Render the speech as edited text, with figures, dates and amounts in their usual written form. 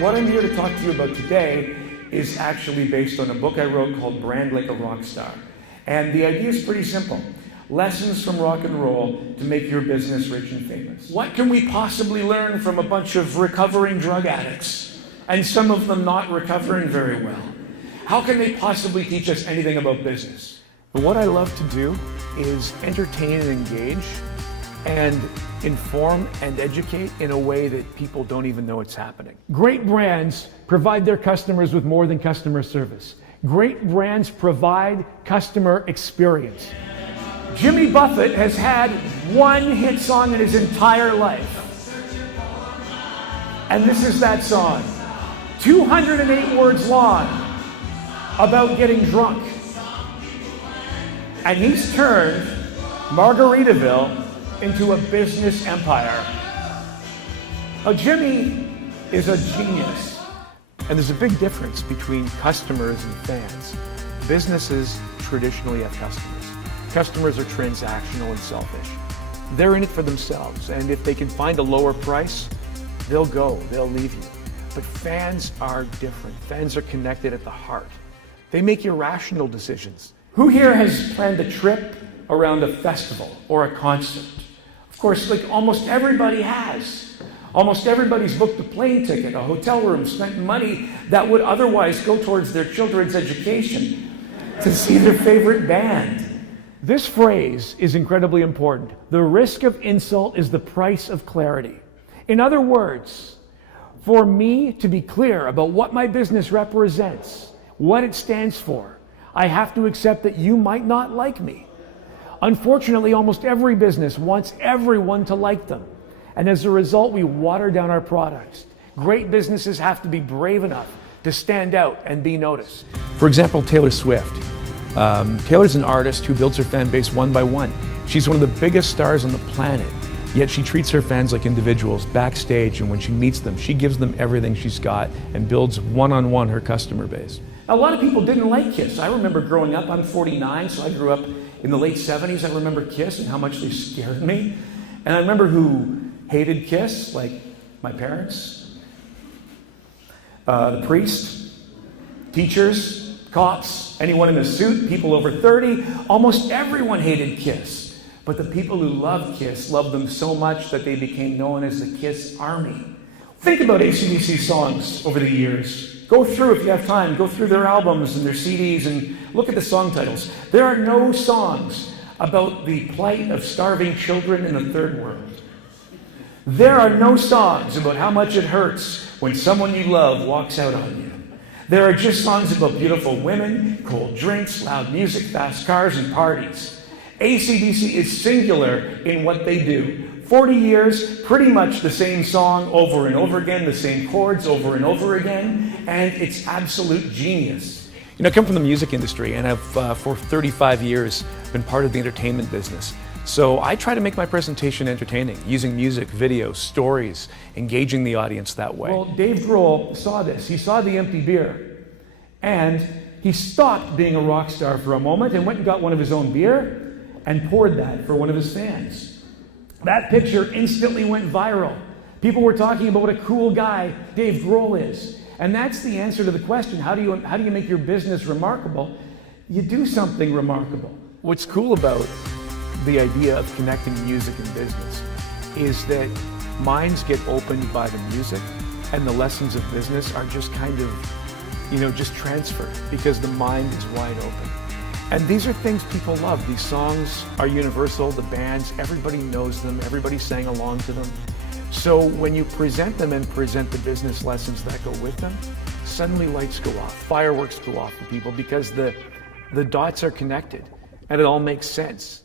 what I'm here to talk to you about today is actually based on a book I wrote called Brand Like a Rock Star. And the idea is pretty simple. Lessons from rock and roll to make your business rich and famous. What can we possibly learn from a bunch of recovering drug addicts, and some of them not recovering very well? How can they possibly teach us anything about business? What I love to do is entertain and engage and inform and educate in a way that people don't even know it's happening. Great brands provide their customers with more than customer service. Great brands provide customer experience. Jimmy Buffett has had one hit song in his entire life. And this is that song. 208 words long about getting drunk. And he's turned Margaritaville into a business empire. Now, Jimmy is a genius. And there's a big difference between customers and fans. Businesses traditionally have customers. Customers are transactional and selfish. They're in it for themselves, and if they can find a lower price, they'll go, they'll leave you. But fans are different. Fans are connected at the heart. They make irrational decisions. Who here has planned a trip around a festival or a concert? Of course, like almost everybody has. Almost everybody's booked a plane ticket, a hotel room, spent money that would otherwise go towards their children's education to see their favorite band. This phrase is incredibly important. The risk of insult is the price of clarity. In other words, for me to be clear about what my business represents, what it stands for, I have to accept that you might not like me. Unfortunately, almost every business wants everyone to like them. And as a result, we water down our products. Great businesses have to be brave enough to stand out and be noticed. For example, Taylor Swift. Taylor's an artist who builds her fan base one by one. She's one of the biggest stars on the planet, yet she treats her fans like individuals backstage, and when she meets them, she gives them everything she's got and builds one-on-one her customer base. A lot of people didn't like Kiss. I remember growing up, I'm 49, so I grew up in the late 70s. I remember Kiss and how much they scared me. And I remember who hated Kiss, like my parents, the priest, teachers, cops, anyone in a suit, people over 30, almost everyone hated Kiss. But the people who loved Kiss loved them so much that they became known as the Kiss Army. Think about AC/DC songs over the years. Go through, if you have time, go through their albums and their CDs and look at the song titles. There are no songs about the plight of starving children in the third world. There are no songs about how much it hurts when someone you love walks out on you. There are just songs about beautiful women, cold drinks, loud music, fast cars, and parties. AC/DC is singular in what they do. 40 years, pretty much the same song over and over again, the same chords over and over again, and it's absolute genius. You know, I come from the music industry, and I've, for 35 years, been part of the entertainment business. So I try to make my presentation entertaining, using music, video, stories, engaging the audience that way. Well, Dave Grohl saw this. He saw the empty beer, and he stopped being a rock star for a moment and went and got one of his own beer and poured that for one of his fans. That picture instantly went viral. People were talking about what a cool guy Dave Grohl is. And that's the answer to the question, how do you make your business remarkable? You do something remarkable. What's cool about the idea of connecting music and business is that minds get opened by the music, and the lessons of business are just kind of, just transferred because the mind is wide open. And these are things people love. These songs are universal, the bands, everybody knows them, everybody sang along to them. So when you present them and present the business lessons that go with them, suddenly lights go off, fireworks go off for people because the dots are connected and it all makes sense.